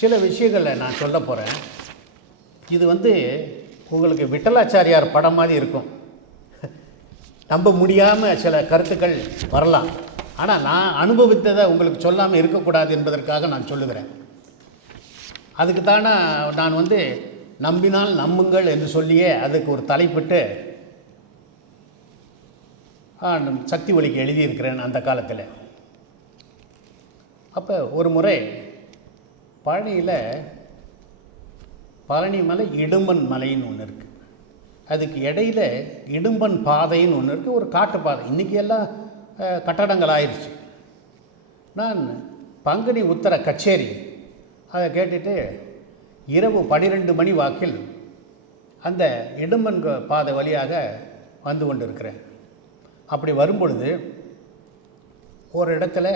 சில விஷயங்களை நான் சொல்ல போகிறேன். இது உங்களுக்கு விட்டலாச்சாரியார் படம் மாதிரி இருக்கும். நம்ப முடியாமல் சில கருத்துக்கள் வரலாம். ஆனால் நான் அனுபவித்ததை உங்களுக்கு சொல்லாமல் இருக்கக்கூடாது என்பதற்காக நான் சொல்லுகிறேன். அதுக்கு தானே நான் நம்பினால் நம்புங்கள் என்று சொல்லியே அதுக்கு ஒரு தலைப்பிட்டு சக்தி ஒலிக்கு எழுதியிருக்கிறேன் அந்த காலத்தில். அப்போ ஒரு முறை பழனியில் பழனி மலை இடும்பன் மலைன்னு ஒன்று இருக்குது. அதுக்கு இடையில் இடும்பன் பாதைன்னு ஒன்று இருக்குது, ஒரு காட்டு பாதை. இன்றைக்கி எல்லாம் கட்டடங்கள் ஆயிடுச்சு. நான் பங்குனி உத்தர கச்சேரி அதை கேட்டுட்டு இரவு 12 மணி வாக்கில் அந்த இடும்பன் பாதை வழியாக வந்து கொண்டு இருக்கிறேன். அப்படி வரும்பொழுது ஒரு இடத்துல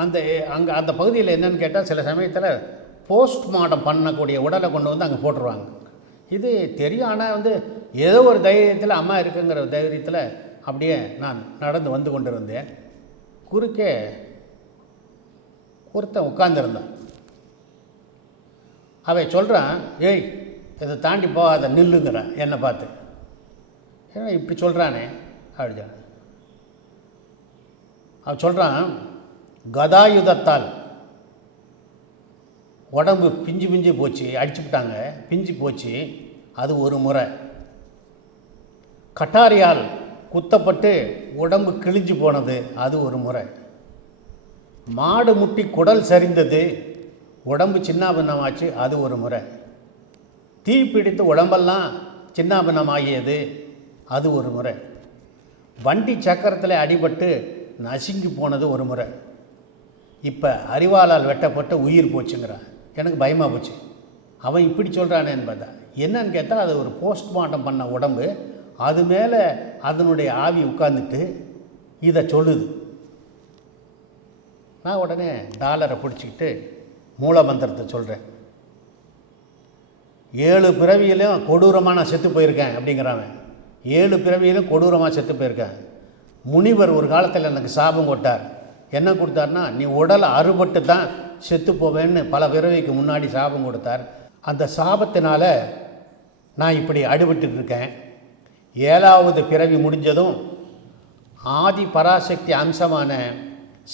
அந்த பகுதியில் என்னன்னு கேட்டால், சில சமயத்தில் போஸ்ட்மார்ட்டம் பண்ணக்கூடிய உடலை கொண்டு அங்கே போட்டுருவாங்க. இது தெரியும். ஆனால் ஏதோ ஒரு தைரியத்தில் அம்மா இருக்குங்கிற தைரியத்தில் அப்படியே நான் நடந்து வந்து கொண்டு இருந்தேன். குறுக்கே ஒருத்தன் உட்கார்ந்துருந்தான். அவன் சொல்கிறான், ஏய் இதை தாண்டி போகாத நில்லுங்கிறான் என்னை பார்த்து. ஏன்னா இப்படி சொல்கிறானே அப்படி சொன்ன. அவன் சொல்கிறான், கதாயுதத்தால் உடம்பு பிஞ்சு போச்சு, அடிச்சுவிட்டாங்க, பிஞ்சு போச்சு, அது ஒரு முறை. கட்டாரியால் குத்தப்பட்டு உடம்பு கிழிஞ்சு போனது, அது ஒரு முறை. மாடு முட்டி குடல் சரிந்தது, உடம்பு சின்னாபின்னமாச்சு, அது ஒரு முறை. தீ பிடித்து உடம்பெல்லாம் சின்னாபின்னமாகியது, அது ஒரு முறை. வண்டி சக்கரத்தில் அடிபட்டு நசுங்கி போனது ஒரு முறை. இப்போ அரிவாளால் வெட்டப்பட்டு உயிர் போச்சுங்கிறான். எனக்கு பயமாக போச்சு. அவன் இப்படி சொல்கிறானேன்னு பார்த்தா, என்னன்னு கேட்டால் அது ஒரு போஸ்ட்மார்ட்டம் பண்ண உடம்பு, அது மேலே அதனுடைய ஆவி உட்கார்ந்துட்டு இதை சொல்லுது. நான் உடனே டாலரை பிடிச்சிக்கிட்டு மூலமந்திரத்தை சொல்கிறேன். 7 பிறவியிலும் கொடூரமாக நான் செத்து போயிருக்கேன் அப்படிங்கிறான். 7 பிறவியிலும் கொடூரமாக செத்து போயிருக்கேன். முனிவர் ஒரு காலத்தில் எனக்கு சாபம் கொட்டார். என்ன கொடுத்தார்னா, நீ உடலை அறுபட்டு தான் செத்து போவேன்னு பல பிறவிக்கு முன்னாடி சாபம் கொடுத்தார். அந்த சாபத்தினால் நான் இப்படி அடிபட்டு இருக்கேன். 7வது பிறவி முடிஞ்சதும் ஆதி பராசக்தி அம்சமான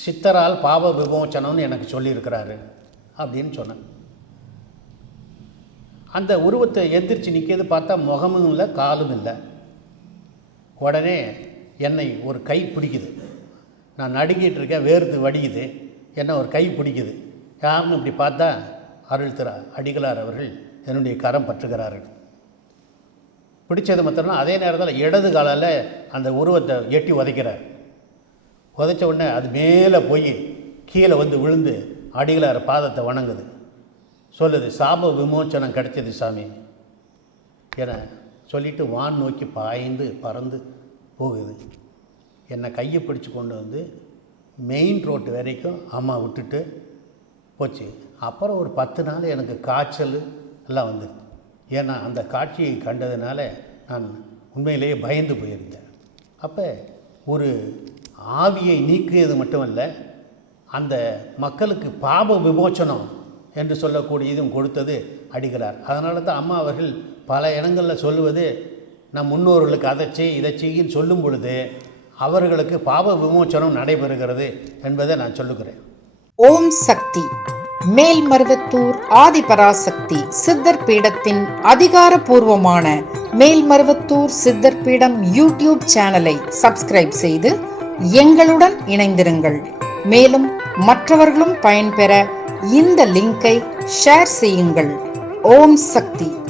சித்தரால் பாவ விமோச்சனம்னு எனக்கு சொல்லியிருக்கிறாரு அப்படின்னு சொன்னேன். அந்த உருவத்தை எந்திரிச்சு நிற்கிறது பார்த்தா முகமும் இல்லை, காலும் இல்லை. உடனே என்னை ஒரு கை பிடிக்குது. நான் நடுங்கிட்டு இருக்கேன், வேர்த்து வடிக்குது. என்ன ஒரு கை பிடிக்குது. யாருன்னு இப்படி பார்த்தா அருள் திரு அடிகளார் அவர்கள் என்னுடைய கரம் பற்றுகிறார்கள். பிடிச்சது மாத்திரம்னா அதே நேரத்தில் இடது காலால் அந்த உருவத்தை எட்டி உதைக்கிறார். உதைச்ச உடனே அது மேலே போய் கீழே விழுந்து அடிகளார் பாதத்தை வணங்குது. சொல்லுது, சாப விமோச்சனம் கிடைச்சது சாமி என சொல்லிவிட்டு வான் நோக்கி பாய்ந்து பறந்து போகுது. என்னை கையை பிடிச்சி கொண்டு மெயின் ரோட்டு வரைக்கும் அம்மா விட்டுட்டு போச்சு. அப்புறம் ஒரு 10 நாள் எனக்கு காய்ச்சல் எல்லாம் வந்தது. ஏன்னா அந்த காட்சியை கண்டதுனால நான் உண்மையிலேயே பயந்து போயிருந்தேன். அப்போ ஒரு ஆவியை நீக்கியது மட்டுமல்ல, அந்த மக்களுக்கு பாப விமோச்சனம் என்று சொல்லக்கூடியதும் கொடுத்தது அடிகளார். அதனால தான் அம்மா அவர்கள் பல இடங்களில் சொல்லுவது, நம் முன்னோர்களுக்கு அதை செய் இதை செய்யின்னு சொல்லும் பொழுது அவர்களுக்கு பாப விமோச்சனம் நடைபெறுகிறது என்பதை நான் சொல்லுகிறேன். ஓம் சக்தி மேல்மருவத்தூர் ஆதிபராசக்தி சித்தர் பீடத்தின் அதிகாரப்பூர்வமான மேல்மருவத்தூர் சித்தர் பீடம் யூடியூப் சேனலை சப்ஸ்கிரைப் செய்து எங்களுடன் இணைந்திருங்கள். மேலும் மற்றவர்களும் பயன்பெற இந்த லிங்கை ஷேர் செய்யுங்கள். ஓம் சக்தி.